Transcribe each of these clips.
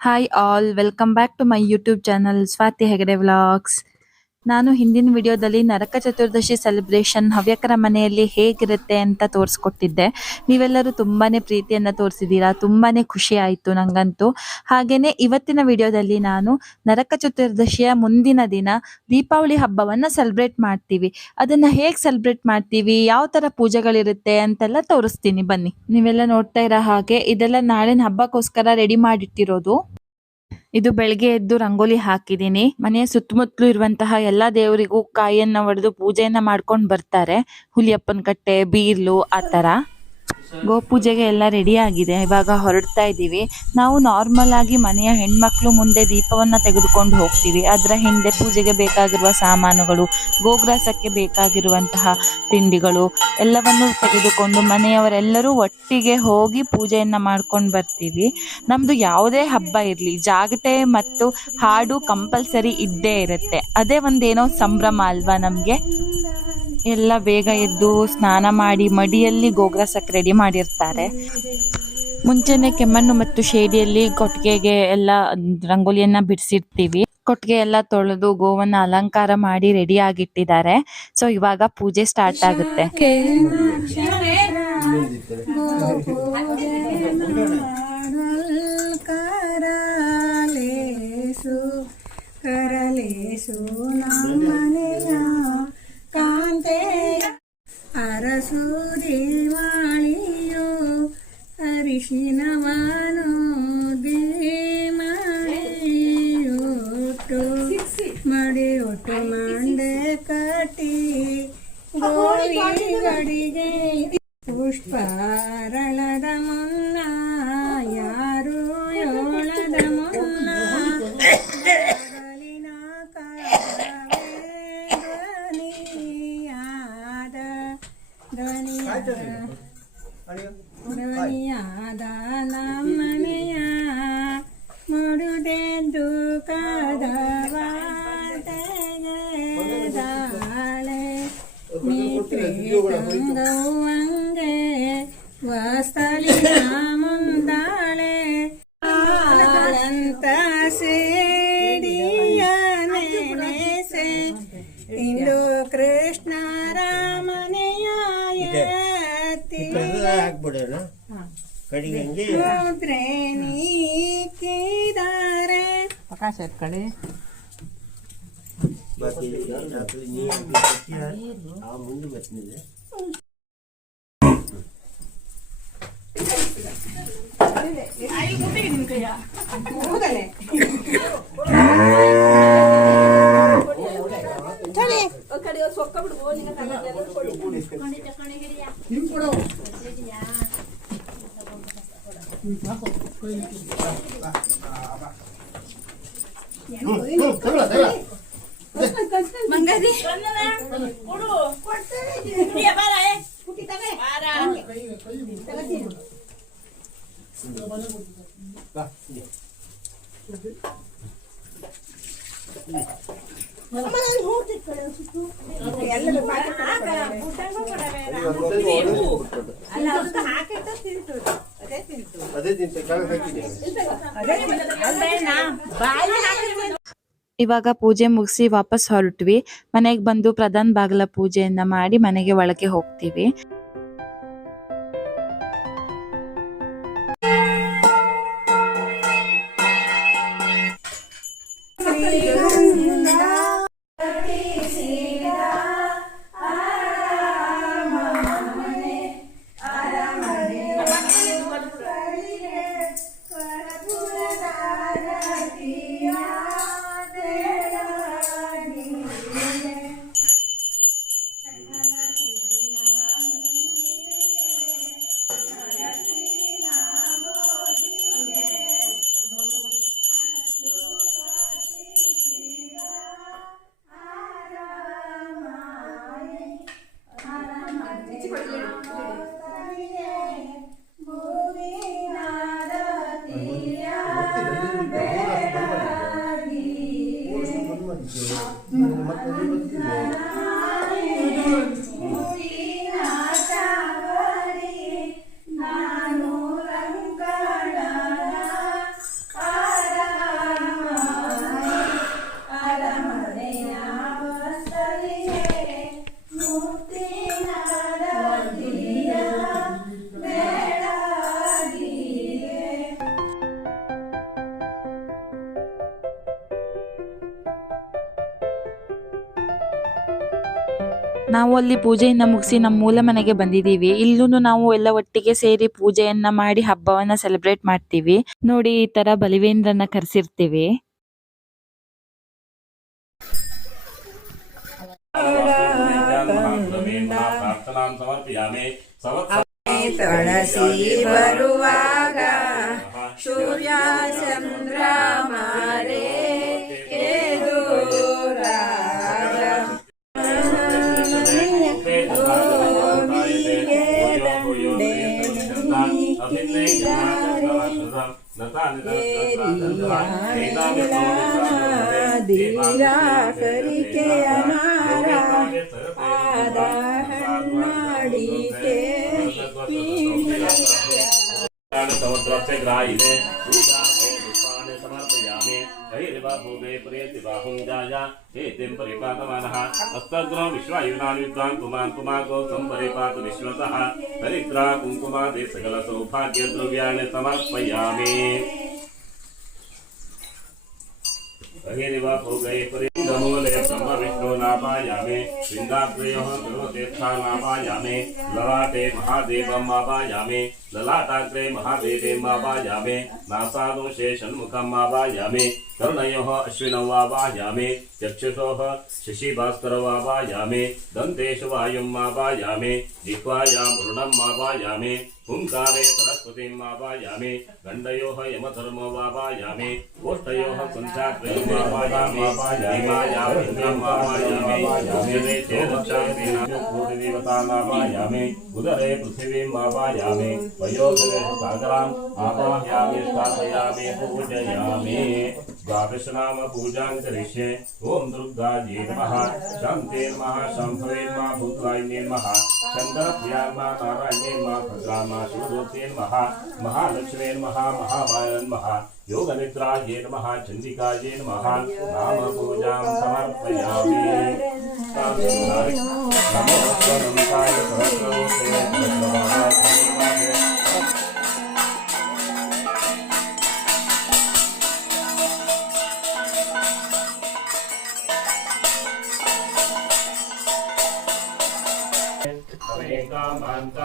Hi all welcome back to my YouTube channel Swathi Hegade vlogs ನಾನು ಹಿಂದಿನ ವಿಡಿಯೋದಲ್ಲಿ Naraka Chaturdashi celebration ಹವ್ಯಕರ ಮನೆಯಲ್ಲಿ ಹೇಗಿರುತ್ತೆ ಅಂತ ತೋರಿಸ್ಕೊಟ್ಟಿದ್ದೆ. ನೀವೆಲ್ಲರೂ ತುಂಬಾ ಪ್ರೀತಿಯನ್ನು ತೋರಿಸಿದ್ದೀರಾ ತುಂಬಾ ಖುಷಿ ಆಯಿತು ನನಗಂತೂ ಹಾಗೆಯೇ ಇವತ್ತಿನ ವಿಡಿಯೋದಲ್ಲಿ ನಾನು ನರಕ ಚತುರ್ದಶಿಯ ಮುಂದಿನ ದಿನ ದೀಪಾವಳಿ ಹಬ್ಬವನ್ನು ಸೆಲೆಬ್ರೇಟ್ ಮಾಡ್ತೀವಿ. ಅದನ್ನು ಹೇಗೆ ಸೆಲೆಬ್ರೇಟ್ ಮಾಡ್ತೀವಿ? ಯಾವ ಥರ ಪೂಜೆಗಳಿರುತ್ತೆ ಅಂತೆಲ್ಲ ತೋರಿಸ್ತೀನಿ. ಬನ್ನಿ. ನೀವೆಲ್ಲ ನೋಡ್ತಾ ಇರೋ ಹಾಗೆ ಇದೆಲ್ಲ ನಾಳಿನ ಹಬ್ಬಕ್ಕೋಸ್ಕರ ರೆಡಿ ಮಾಡಿಟ್ಟಿರೋದು. ಇದು ಬೆಳಗ್ಗೆ ಎದ್ದು ರಂಗೋಲಿ ಹಾಕಿದೀನಿ ಮನೆಯ ಸುತ್ತಮುತ್ತಲು ಇರುವಂತಹ ಎಲ್ಲಾ ದೇವರಿಗೂ ಕಾಯಿಯನ್ನ ಒಡೆದು ಪೂಜೆಯನ್ನ ಮಾಡ್ಕೊಂಡು ಬರ್ತಾರೆ. ಹುಲಿಯಪ್ಪನ ಕಟ್ಟೆ, ಬೀರ್ಲು, ಆ ತರ. ಗೋಪೂಜೆಗೆ ಎಲ್ಲ ರೆಡಿ ಆಗಿದೆ. ಇವಾಗ ಹೊರಡ್ತಾ ಇದ್ದೀವಿ. ನಾವು ನಾರ್ಮಲ್ ಆಗಿ ಮನೆಯ ಹೆಣ್ಮಕ್ಳು ಮುಂದೆ ದೀಪವನ್ನು ತೆಗೆದುಕೊಂಡು ಹೋಗ್ತೀವಿ. ಅದರ ಹಿಂದೆ ಪೂಜೆಗೆ ಬೇಕಾಗಿರುವ ಸಾಮಾನುಗಳು, ಗೋಗ್ರಾಸಕ್ಕೆ ಬೇಕಾಗಿರುವಂತಹ ತಿಂಡಿಗಳು ಎಲ್ಲವನ್ನು ತೆಗೆದುಕೊಂಡು ಮನೆಯವರೆಲ್ಲರೂ ಒಟ್ಟಿಗೆ ಹೋಗಿ ಪೂಜೆಯನ್ನು ಮಾಡ್ಕೊಂಡು ಬರ್ತೀವಿ. ನಮ್ಮದು ಯಾವುದೇ ಹಬ್ಬ ಇರಲಿ, ಜಾಗಟೆ ಮತ್ತು ಹಾಡು ಕಂಪಲ್ಸರಿ ಇದ್ದೇ ಇರುತ್ತೆ. ಅದೇ ಒಂದೇನೋ ಸಂಭ್ರಮ ಅಲ್ವಾ ನಮಗೆ? ಎಲ್ಲ ಬೇಗ ಎದ್ದು ಸ್ನಾನ ಮಾಡಿ ಮಡಿಯಲ್ಲಿ ಗೋಗ್ರಾಸಕ್ಕೆ ರೆಡಿ ಮಾಡಿರ್ತಾರೆ. ಮುಂಚೆನೆ ಕೆಮ್ಮಣ್ಣು ಮತ್ತು ಶೇಡಿಯಲ್ಲಿ ಕೊಟ್ಟಿಗೆಗೆ ಎಲ್ಲ ರಂಗೋಲಿಯನ್ನ ಬಿಡಿಸಿರ್ತೀವಿ. ಕೊಟ್ಟಿಗೆ ಎಲ್ಲ ತೊಳೆದು ಗೋವನ್ನ ಅಲಂಕಾರ ಮಾಡಿ ರೆಡಿ ಆಗಿಟ್ಟಿದ್ದಾರೆ. ಸೊ, ಇವಾಗ ಪೂಜೆ ಸ್ಟಾರ್ಟ್ ಆಗುತ್ತೆ. ನಮ್ಮನೆಯ ಮಡಿಯುಟ್ಟು ಮಂಡೆ ಕಟ್ಟಿ ಗೋಳಿಗಳಿಗೆ ಪುಷ್ಪಾರಳದ ಮುನ್ನ ಕದವಾಟೆಗೆದಾಳೆ ಮಿತ್ರೆ ವಾಸ್ತಲಿ ಮುಂದಾಳೆ ಆಳಂತ ಸೇಡಿಯ ನೆನೆಸೆ. ಇಂದು ಕೃಷ್ಣ ರಾಮನೆಯ ಹಾಕ್ಬಿಡೋಣ ಕಡೆಗೆ ಮುದ್ರೆ ನೀಕಿದ್ದಾರೆ ಪ್ರಕಾಶ ಕಡೆ ముందు వచ్చింది ತೆಗಲ ತೆಗಲ ಬಾಕಿ ಅದು ನೀರು ಹಾಕಿ ಆ ಮುಂದೆ ಬರ್ತಿದೆ ತಗೊಳ ತಗೊಳ ಬಾ ಇಲ್ಲಿ. ಅದೇ ತಿಂತ ಕೆಳಗೆ ಹಾಕಿದೆ ಇವಾಗ ಪೂಜೆ ಮುಗಿಸಿ ವಾಪಸ್ ಹೊರಟ್ವಿ. ಮನೆಗೆ ಬಂದು ಪ್ರಧಾನ ಬಾಗಿಲ ಪೂಜೆಯನ್ನ ಮಾಡಿ ಮನೆಗೆ ಒಳಗೆ ಹೋಗ್ತೀವಿ. ನಾವು ಅಲ್ಲಿ ಪೂಜೆಯನ್ನ ಮುಗಿಸಿ ನಮ್ಮ ಮೂಲ ಮನೆಗೆ ಬಂದಿದ್ದೀವಿ. ಇಲ್ಲೂ ನಾವು ಎಲ್ಲ ಒಟ್ಟಿಗೆ ಸೇರಿ ಪೂಜೆಯನ್ನ ಮಾಡಿ ಹಬ್ಬವನ್ನ ಸೆಲೆಬ್ರೇಟ್ ಮಾಡ್ತೀವಿ. ನೋಡಿ, ಈ ತರ ಬಲಿವೇಂದ್ರನ ಕರೆಸಿರ್ತೀವಿ. ಬರುವಾಗ ಸೂರ್ಯ ಚಂದ್ರ ಮಾರೇ ಧೀರಾಕರಿಕೆಯ ನಾರ ಆದ ಹಣ್ಣಾಡಿಕೆ ಸಮುದ್ರಸ್ಯ ಗ್ರಾಹಿಣೆ पुष्पाणि समर्पयामि एतिं परिपातमानः पुमान् पुमागो सम्परिपातु विश्वतः। दरिद्रा कुङ्कुमादि सकलसौभाग्यद्रव्याणि समर्पयामि। बहिर्वाप हो ब्रह्म विष्णु नापायामे वृंदाग्रय ललाटे महादेवम आपायामे ललाटाग्रे महादेवीम् आपायामे नासानुशेषन्मुखम् आपायामे कर्णयोः अश्विनौ चक्षुषोः शिशिभास्करवापायामे जिह्वाया वायुम् मापायामे जिह्वायाम् वृणम् मापायामे हुङ्कारे सरस्वतीम् मापायामे गण्डयोः यमधर्मो वापायामे ओष्ठयोः कुञ्चाग्रयम् मापायामे चेदक्षादेवतानापायामे उदरे पृथिवीम् मापायामे वयोगरे सागराम् आपाह्यामि स्थापयामि, पूजयामि। द्वादश नाम करिष्ये ॐ दुर्गायै नमः शान्ते नमः शम्भवे नमः भूतवाहिन्ये नमः शङ्करप्रिया नमः नारायणे नमः भद्रामा शिवदूते नमः महालक्ष्मे नमः महामाय नमः योगनिद्रायै नमः चण्डिकायै नमः नाम पूजां समर्पयामि नमो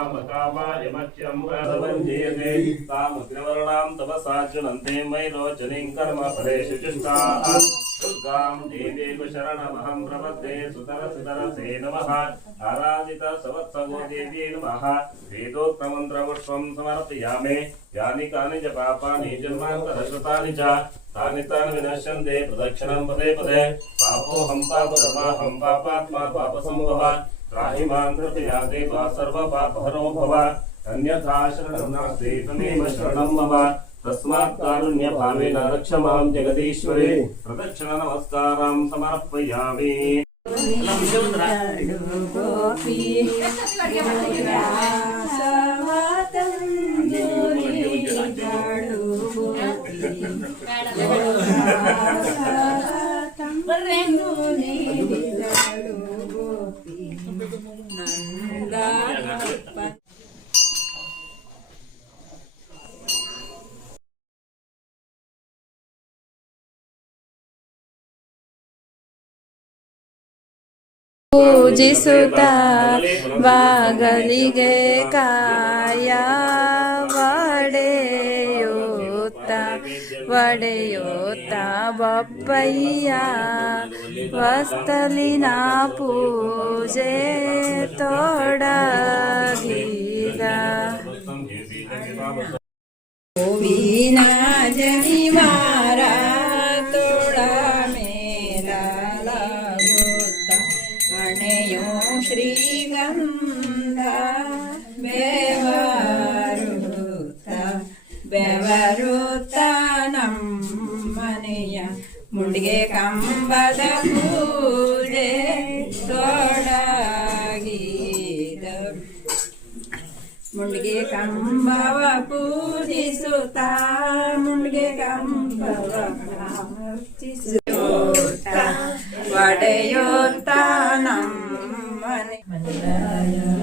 स्वरन्ताय सहस्रमूर्ते सहस्रवाहाय तामुग्रवर्णां तपसार्जुनन्ते वैरोचनीं कर्म फलेषु चुष्टाः दुर्गां देवीं शरणमहं प्रपद्ये सुतर सुतरसे नमः। आराधित सवत्सगो देवी नमः। वेदोक्तमन्त्रपुष्पं समर्पयामि। यानि कानि च पापानि जन्मान्तरकृतानि च तानि तानि विनश्यन्ते। प्रदक्षिणं पदे पदे। पापोऽहं पापदमाहं पापात्मा पापसम्भवा। त्राहि मां कृपया देवा सर्वपापहरो भव अन्यथा शरणं नास्ति त्वमेव शरणं मम तस्मात् कारुण्यभावेन रक्ष मां जगदीश्वरे प्रदक्षिणनमस्कारां समर्पयामि ಪೂಜಿಸುತ್ತ ಬಾಗಲಿಗೆ ಕಾಯ ಒಡೆಯೋತ ಒಡೆಯೋತ ಬಪ್ಪಯ್ಯ ವಸ್ತಲಿನ ಪೂಜೆ ತೊಡಗೀಗ ಹೂವಿನ ಜನಿವಾರ ಮುಂಡಿಗೆ ಕಂಬದ ಪೂಜೆ ತೊಡಗಿದ ಮುಂಡಿಗೆ ಕಂಬವ ಪೂಜಿಸುತ್ತ ಮುಂಡಿಗೆ ಕಂಬವ ಪ್ರಾರ್ಥಿಸುತ್ತ ಒಡೆಯುತ್ತ ನಮ್ಮನೆ ರಾಯ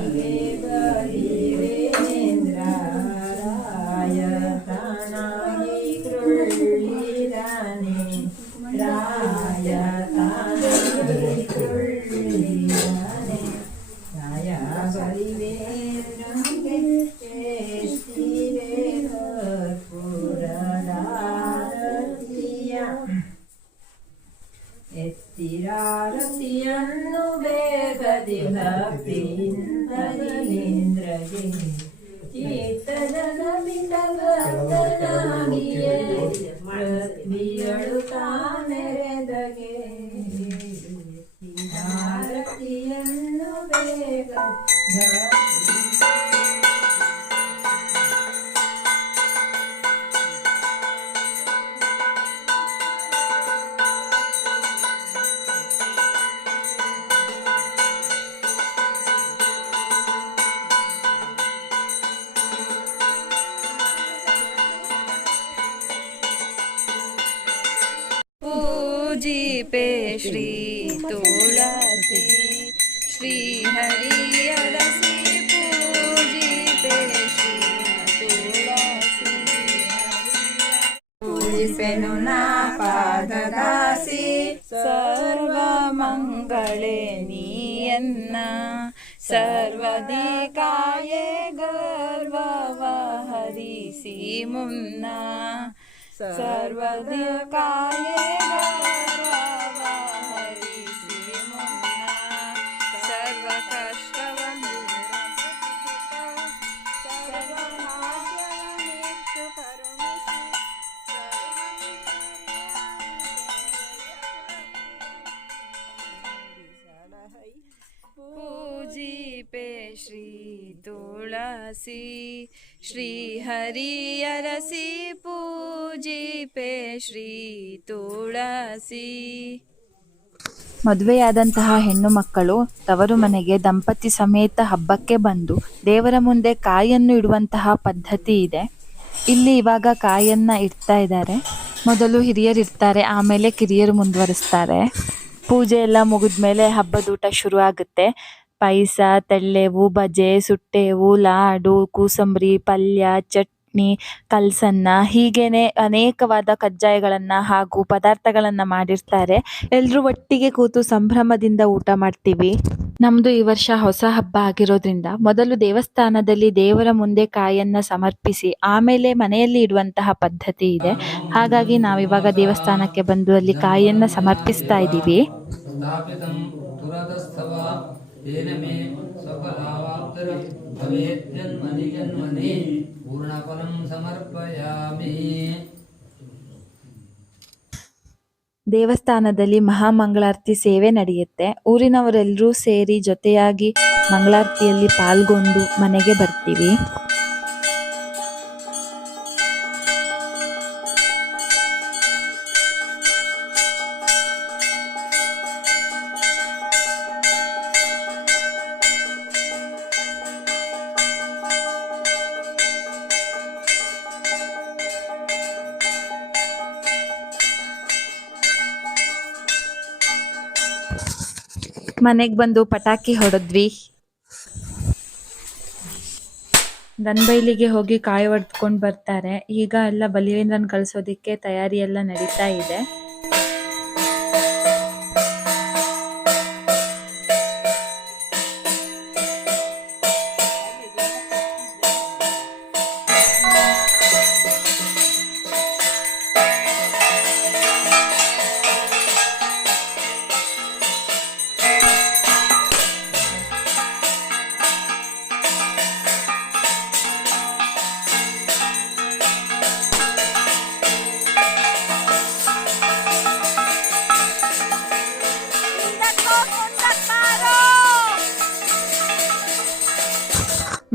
ಬಿಟ್ಟ पे श्री तुलसी, श्री हरि अलसी श्री तुलसी पे नुना पाददासी सर्वमङ्गले नीयन्न सर्वदिकाये गर्वव हरिसि मुन्ना। सर्वदा काये पूजिपे श्री तुलसी श्री हरियरसी पूजिपे ಶ್ರೀ ತುಳಸಿ ಮದುವೆಯಾದಂತಹ ಹೆಣ್ಣು ಮಕ್ಕಳು ತವರು ಮನೆಗೆ ದಂಪತಿ ಸಮೇತ ಹಬ್ಬಕ್ಕೆ ಬಂದು ದೇವರ ಮುಂದೆ ಕಾಯನ್ನು ಇಡುವಂತಹ ಪದ್ಧತಿ ಇದೆ ಇಲ್ಲಿ ಇವಾಗ ಕಾಯನ್ನ ಇಡ್ತಾ ಇದ್ದಾರೆ ಮೊದಲು ಹಿರಿಯರು ಇರ್ತಾರೆ ಆಮೇಲೆ ಕಿರಿಯರು ಮುಂದುವರಿಸ್ತಾರೆ ಪೂಜೆ ಎಲ್ಲ ಮುಗಿದ್ಮೇಲೆ ಹಬ್ಬದೂಟ ಶುರು ಆಗುತ್ತೆ. ಪಾಯಸ, ತಳ್ಳೆವು, ಬಜೆ, ಸುಟ್ಟೆವು, ಲಾಡು, ಕೂಸಂಬರಿ, ಪಲ್ಯ, ಚಟ್ನಿ, ಕಲ್ಸನ್ನ ಹೀಗೇನೆ ಅನೇಕವಾದ ಕಜ್ಜಾಯಗಳನ್ನ ಹಾಗೂ ಪದಾರ್ಥಗಳನ್ನ ಮಾಡಿರ್ತಾರೆ. ಎಲ್ಲರೂ ಒಟ್ಟಿಗೆ ಕೂತು ಸಂಭ್ರಮದಿಂದ ಊಟ ಮಾಡ್ತೀವಿ. ನಮ್ದು ಈ ವರ್ಷ ಹೊಸ ಹಬ್ಬ ಆಗಿರೋದ್ರಿಂದ ಮೊದಲು ದೇವಸ್ಥಾನದಲ್ಲಿ ದೇವರ ಮುಂದೆ ಕಾಯನ್ನ ಸಮರ್ಪಿಸಿ ಆಮೇಲೆ ಮನೆಯಲ್ಲಿ ಇಡುವಂತಹ ಪದ್ಧತಿ ಇದೆ. ಹಾಗಾಗಿ ನಾವಿವಾಗ ದೇವಸ್ಥಾನಕ್ಕೆ ಬಂದು ಅಲ್ಲಿ ಕಾಯನ್ನ ಸಮರ್ಪಿಸ್ತಾ ಇದ್ದೀವಿ. ಸಮರ್ಪಯಾಮಿ. ದೇವಸ್ಥಾನದಲ್ಲಿ ಮಹಾಮಂಗಳಾರತಿ ಸೇವೆ ನಡೆಯುತ್ತೆ. ಊರಿನವರೆಲ್ಲರೂ ಸೇರಿ ಜೊತೆಯಾಗಿ ಮಂಗಳಾರತಿಯಲ್ಲಿ ಪಾಲ್ಗೊಂಡು ಮನೆಗೆ ಬರ್ತೀವಿ. ಮನೆಗೆ ಬಂದು ಪಟಾಕಿ ಹೊಡೆದ್ವಿ. ದನ್ಬೈಲಿಗೆ ಹೋಗಿ ಕಾಯಿ ಹೊಡೆದ್ಕೊಂಡು ಬರ್ತಾರೆ. ಈಗ ಎಲ್ಲ ಬಲಿವೇಂದ್ರನ್ ಕಳ್ಸೋದಿಕ್ಕೆ ತಯಾರಿ ಎಲ್ಲ ನಡೀತಾ ಇದೆ.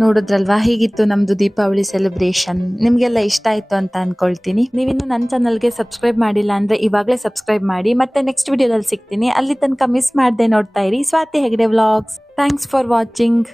ನೋಡಿದ್ರಲ್ವಾ? ಹೀಗಿತ್ತು ನಮ್ದು ದೀಪಾವಳಿ ಸೆಲೆಬ್ರೇಷನ್ ನಿಮಗೆಲ್ಲ ಇಷ್ಟ ಆಯ್ತು ಅಂತ ಅನ್ಕೊಳ್ತೀನಿ. ನೀವಿನ್ನು ನನ್ನ ಚಾನಲ್ಗೆ ಸಬ್ಸ್ಕ್ರೈಬ್ ಮಾಡಿಲ್ಲ ಅಂದ್ರೆ ಇವಾಗಲೇ ಸಬ್ಸ್ಕ್ರೈಬ್ ಮಾಡಿ. ಮತ್ತೆ ನೆಕ್ಸ್ಟ್ ವಿಡಿಯೋದಲ್ಲಿ ಸಿಗ್ತೀನಿ. ಅಲ್ಲಿ ತನಕ ಮಿಸ್ ಮಾಡದೆ ನೋಡ್ತಾ ಇರಿ. Swathi Hegde vlogs thanks for watching